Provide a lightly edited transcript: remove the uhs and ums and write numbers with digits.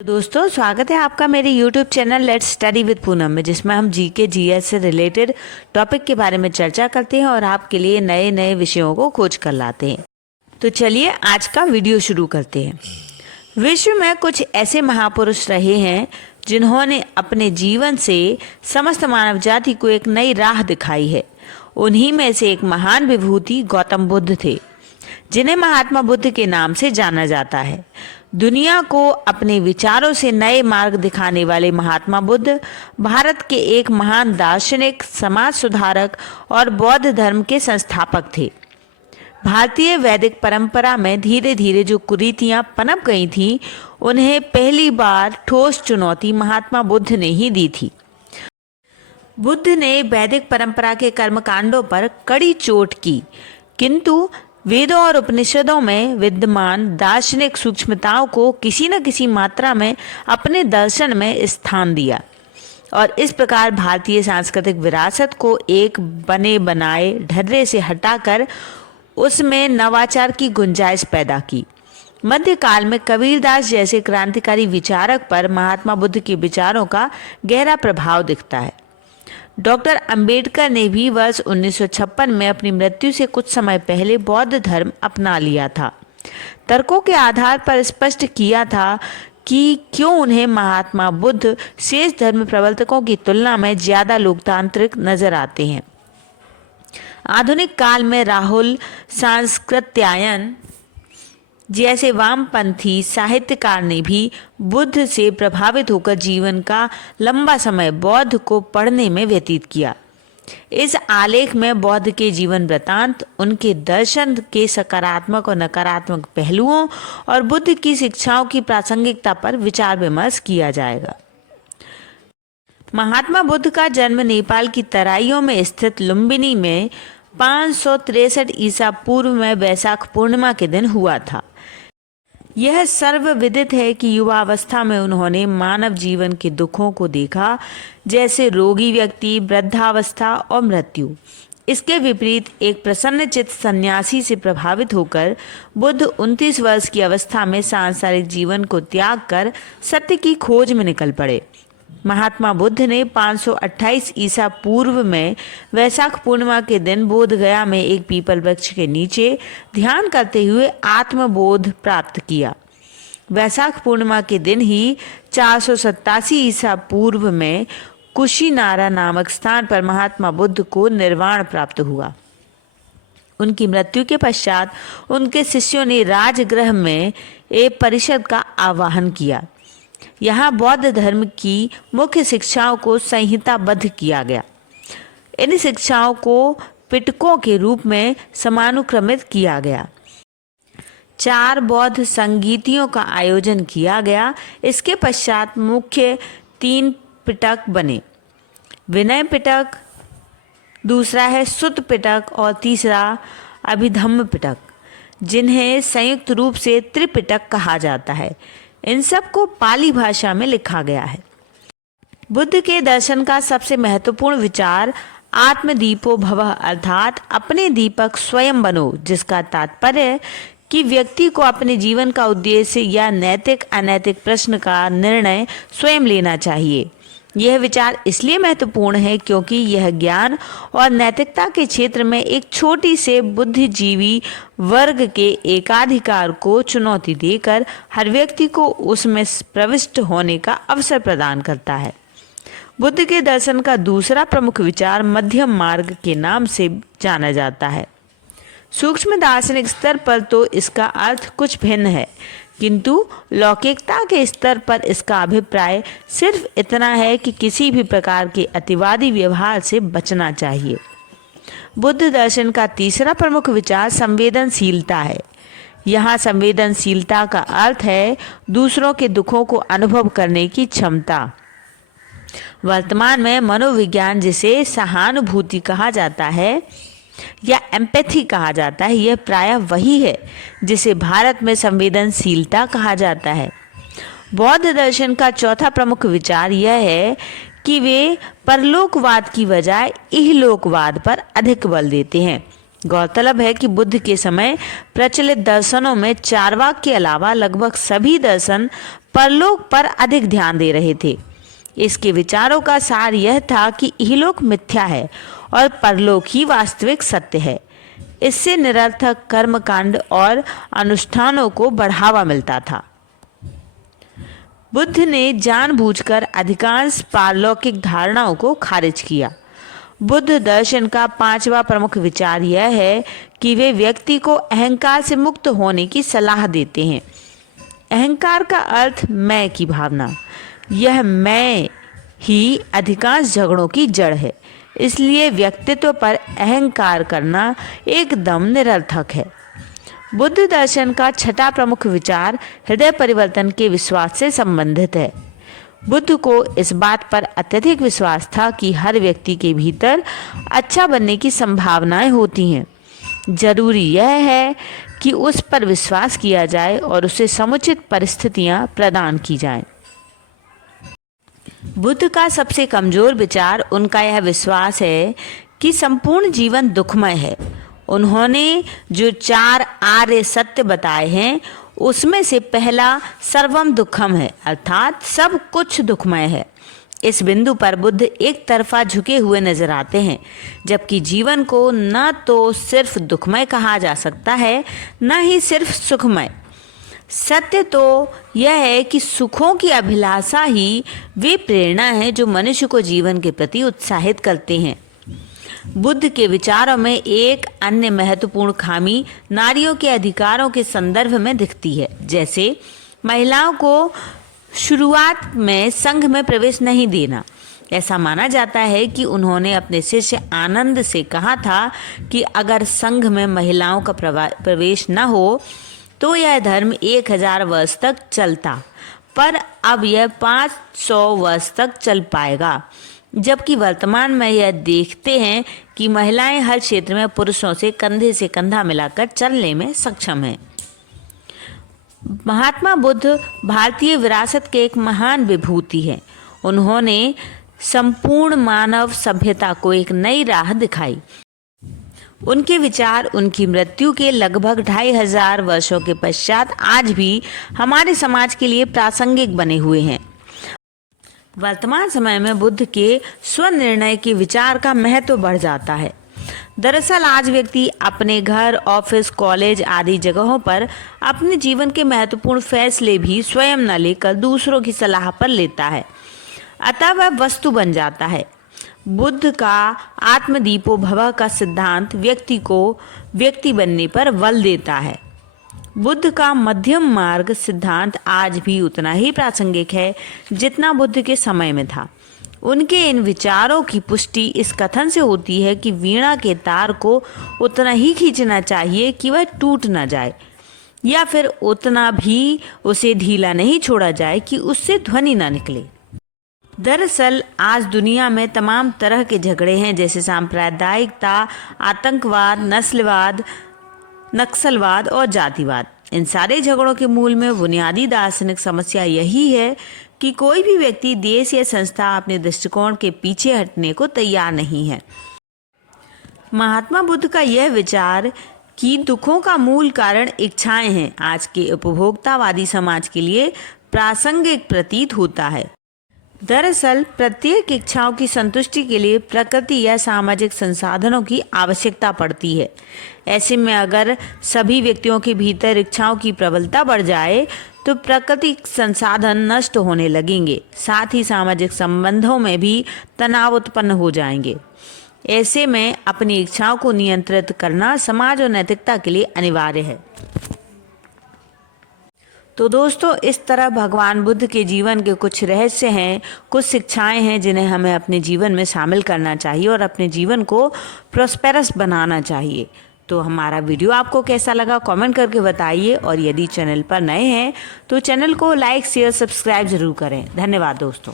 दोस्तों, स्वागत है आपका मेरे YouTube channel let's study with Poonam में, जिसमें हम जीके जीएस से रिलेटेड टॉपिक के बारे में चर्चा करते हैं और आपके लिए नए नए विषयों को खोज कर लाते हैं। तो चलिए आज का वीडियो शुरू करते हैं। विश्व में कुछ ऐसे महापुरुष रहे हैं जिन्होंने अपने जीवन से समस्त मानव जाति को एक नई राह दिखाई है। उन्हीं में से एक महान विभूति गौतम बुद्ध थे, जिन्हें महात्मा बुद्ध के नाम से जाना जाता है। दुनिया को अपने विचारों से नए मार्ग दिखाने वाले महात्मा बुद्ध भारत के एक महान दार्शनिक, समाज सुधारक और बौद्ध धर्म के संस्थापक थे। भारतीय वैदिक परंपरा में धीरे धीरे जो कुरीतियां पनप गई थीं, उन्हें पहली बार ठोस चुनौती महात्मा बुद्ध ने ही दी थी। बुद्ध ने वैदिक परंपरा के कर्मकांडों पर कड़ी चोट की, किंतु वेदों और उपनिषदों में विद्यमान दार्शनिक सूक्ष्मताओं को किसी न किसी मात्रा में अपने दर्शन में स्थान दिया और इस प्रकार भारतीय सांस्कृतिक विरासत को एक बने बनाए ढर्रे से हटाकर उसमें नवाचार की गुंजाइश पैदा की। मध्यकाल में कबीरदास जैसे क्रांतिकारी विचारक पर महात्मा बुद्ध के विचारों का गहरा प्रभाव दिखता है। डॉक्टर अंबेडकर ने भी वर्ष 1956 में अपनी मृत्यु से कुछ समय पहले बौद्ध धर्म अपना लिया था। तर्कों के आधार पर स्पष्ट किया था कि क्यों उन्हें महात्मा बुद्ध शेष धर्म प्रवर्तकों की तुलना में ज्यादा लोकतांत्रिक नजर आते हैं। आधुनिक काल में राहुल सांस्कृत्यायन जैसे वामपंथी साहित्यकार ने भी बुद्ध से प्रभावित होकर जीवन का लंबा समय बौद्ध को पढ़ने में व्यतीत किया। इस आलेख में बौद्ध के जीवन वृतांत, उनके दर्शन के सकारात्मक और नकारात्मक पहलुओं और बुद्ध की शिक्षाओं की प्रासंगिकता पर विचार विमर्श किया जाएगा। महात्मा बुद्ध का जन्म नेपाल की तराइयों में स्थित लुम्बिनी में 563 ईसा पूर्व में वैशाख पूर्णिमा के दिन हुआ था। यह सर्वविदित है कि युवावस्था में उन्होंने मानव जीवन के दुखों को देखा, जैसे रोगी व्यक्ति, वृद्धावस्था और मृत्यु। इसके विपरीत एक प्रसन्नचित्त सन्यासी से प्रभावित होकर बुद्ध 29 वर्ष की अवस्था में सांसारिक जीवन को त्याग कर सत्य की खोज में निकल पड़े। महात्मा बुद्ध ने 528 ईसा पूर्व में वैशाख पूर्णिमा के दिन बोध गया में एक पीपल वृक्ष के नीचे ध्यान करते हुए आत्मबोध प्राप्त किया। वैशाख पूर्णिमा के दिन ही 487 ईसा पूर्व में कुशीनारा नामक स्थान पर महात्मा बुद्ध को निर्वाण प्राप्त हुआ। उनकी मृत्यु के पश्चात उनके शिष्यों ने राजगृह में एक परिषद का आह्वान किया। यहाँ बौद्ध धर्म की मुख्य शिक्षाओं को संहिताबद्ध किया गया। इन शिक्षाओं को पिटकों के रूप में समानुक्रमित किया गया। 4 बौद्ध संगीतियों का आयोजन किया गया। इसके पश्चात मुख्य 3 पिटक बने। विनय पिटक, दूसरा है सुत्त पिटक और तीसरा अभिधम्म पिटक, जिन्हें संयुक्त रूप से त्रिपिटक कहा जाता है। इन सब को पाली भाषा में लिखा गया है। बुद्ध के दर्शन का सबसे महत्वपूर्ण विचार आत्मदीपो भवः अर्थात अपने दीपक स्वयं बनो, जिसका तात्पर्य है कि व्यक्ति को अपने जीवन का उद्देश्य या नैतिक अनैतिक प्रश्न का निर्णय स्वयं लेना चाहिए। यह विचार इसलिए महत्वपूर्ण है क्योंकि यह ज्ञान और नैतिकता के क्षेत्र में एक छोटी से बुद्धिजीवी वर्ग के एकाधिकार को चुनौती देकर हर व्यक्ति को उसमें प्रविष्ट होने का अवसर प्रदान करता है। बुद्ध के दर्शन का दूसरा प्रमुख विचार मध्यम मार्ग के नाम से जाना जाता है। सूक्ष्म दार्शनिक स्तर पर तो इसका अर्थ कुछ भिन्न है, किंतु लौकिकता के स्तर पर इसका अभिप्राय सिर्फ इतना है कि किसी भी प्रकार के अतिवादी व्यवहार से बचना चाहिए। बुद्ध दर्शन का तीसरा प्रमुख विचार संवेदनशीलता है। यहाँ संवेदनशीलता का अर्थ है दूसरों के दुखों को अनुभव करने की क्षमता। वर्तमान में मनोविज्ञान, जिसे सहानुभूति कहा जाता है या एम्पैथी कहा जाता है, यह प्रायः वही है जिसे भारत में संवेदनशीलता कहा जाता है। बौद्ध दर्शन का चौथा प्रमुख विचार यह है कि वे परलोकवाद की बजाय इहलोकवाद पर अधिक बल देते हैं। गौरतलब है कि बुद्ध के समय प्रचलित दर्शनों में चारवाक के अलावा लगभग सभी दर्शन परलोक पर अधिक ध्यान दे रहे थे। इसके विचारों का सार यह था कि इहलोक मिथ्या है और परलोक ही वास्तविक सत्य है। इससे निरर्थक कर्मकांड और अनुष्ठानों को बढ़ावा मिलता था। बुद्ध ने जानबूझकर अधिकांश पारलौकिक धारणाओं को खारिज किया। बुद्ध दर्शन का 5वां प्रमुख विचार यह है कि वे व्यक्ति को अहंकार से मुक्त होने की सलाह देते हैं। अहंकार का अर्थ मैं की भावना। यह मैं ही अधिकांश झगड़ों की जड़ है। इसलिए व्यक्तित्व पर अहंकार करना एकदम निरर्थक है। बुद्ध दर्शन का 6वां प्रमुख विचार हृदय परिवर्तन के विश्वास से संबंधित है। बुद्ध को इस बात पर अत्यधिक विश्वास था कि हर व्यक्ति के भीतर अच्छा बनने की संभावनाएं होती हैं। जरूरी यह है कि उस पर विश्वास किया जाए और उसे समुचित परिस्थितियां प्रदान की जाएं। बुद्ध का सबसे कमजोर विचार उनका यह विश्वास है कि संपूर्ण जीवन दुखमय है। उन्होंने जो 4 आर्य सत्य बताए हैं उसमें से पहला सर्वम दुखम है, अर्थात सब कुछ दुखमय है। इस बिंदु पर बुद्ध एक तरफा झुके हुए नजर आते हैं, जबकि जीवन को न तो सिर्फ दुखमय कहा जा सकता है न ही सिर्फ सुखमय। सत्य तो यह है कि सुखों की अभिलाषा ही वे प्रेरणा है जो मनुष्य को जीवन के प्रति उत्साहित करते हैं। बुद्ध के विचारों में एक अन्य महत्वपूर्ण खामी नारियों के अधिकारों के संदर्भ में दिखती है। जैसे महिलाओं को शुरुआत में संघ में प्रवेश नहीं देना। ऐसा माना जाता है कि उन्होंने अपने शिष्य आनंद से कहा था कि अगर संघ में महिलाओं का प्रवेश न हो तो यह धर्म 1000 वर्ष तक चलता, पर अब यह 500 वर्ष तक चल पाएगा। जबकि वर्तमान में यह देखते हैं कि महिलाएं हर क्षेत्र में पुरुषों से कंधा मिलाकर चलने में सक्षम हैं। महात्मा बुद्ध भारतीय विरासत के एक महान विभूति हैं। उन्होंने संपूर्ण मानव सभ्यता को एक नई राह दिखाई। उनके विचार उनकी मृत्यु के लगभग 2500 वर्षों के पश्चात आज भी हमारे समाज के लिए प्रासंगिक बने हुए हैं। वर्तमान समय में बुद्ध के स्वनिर्णय के विचार का महत्व बढ़ जाता है। दरअसल आज व्यक्ति अपने घर, ऑफिस, कॉलेज आदि जगहों पर अपने जीवन के महत्वपूर्ण फैसले भी स्वयं न लेकर दूसरों की सलाह पर लेता है, अतः वह वस्तु बन जाता है। बुद्ध का आत्मदीपो भव का सिद्धांत व्यक्ति को व्यक्ति बनने पर बल देता है। बुद्ध का मध्यम मार्ग सिद्धांत आज भी उतना ही प्रासंगिक है जितना बुद्ध के समय में था। उनके इन विचारों की पुष्टि इस कथन से होती है कि वीणा के तार को उतना ही खींचना चाहिए कि वह टूट न जाए, या फिर उतना भी उसे ढीला नहीं छोड़ा जाए कि उससे ध्वनि न निकले। दरअसल आज दुनिया में तमाम तरह के झगड़े हैं, जैसे सांप्रदायिकता, आतंकवाद, नस्लवाद, नक्सलवाद और जातिवाद। इन सारे झगड़ों के मूल में बुनियादी दार्शनिक समस्या यही है कि कोई भी व्यक्ति, देश या संस्था अपने दृष्टिकोण के पीछे हटने को तैयार नहीं है। महात्मा बुद्ध का यह विचार कि दुखों का मूल कारण इच्छाएं हैं, आज के उपभोक्तावादी समाज के लिए प्रासंगिक प्रतीत होता है। दरअसल प्रत्येक इच्छाओं की संतुष्टि के लिए प्रकृति या सामाजिक संसाधनों की आवश्यकता पड़ती है। ऐसे में अगर सभी व्यक्तियों के भीतर इच्छाओं की प्रबलता बढ़ जाए तो प्राकृतिक संसाधन नष्ट होने लगेंगे, साथ ही सामाजिक संबंधों में भी तनाव उत्पन्न हो जाएंगे। ऐसे में अपनी इच्छाओं को नियंत्रित करना समाज और नैतिकता के लिए अनिवार्य है। तो दोस्तों, इस तरह भगवान बुद्ध के जीवन के कुछ रहस्य हैं, कुछ शिक्षाएं हैं जिन्हें हमें अपने जीवन में शामिल करना चाहिए और अपने जीवन को प्रॉस्पेरस बनाना चाहिए। तो हमारा वीडियो आपको कैसा लगा कमेंट करके बताइए, और यदि चैनल पर नए हैं तो चैनल को लाइक, शेयर, सब्सक्राइब जरूर करें। धन्यवाद दोस्तों।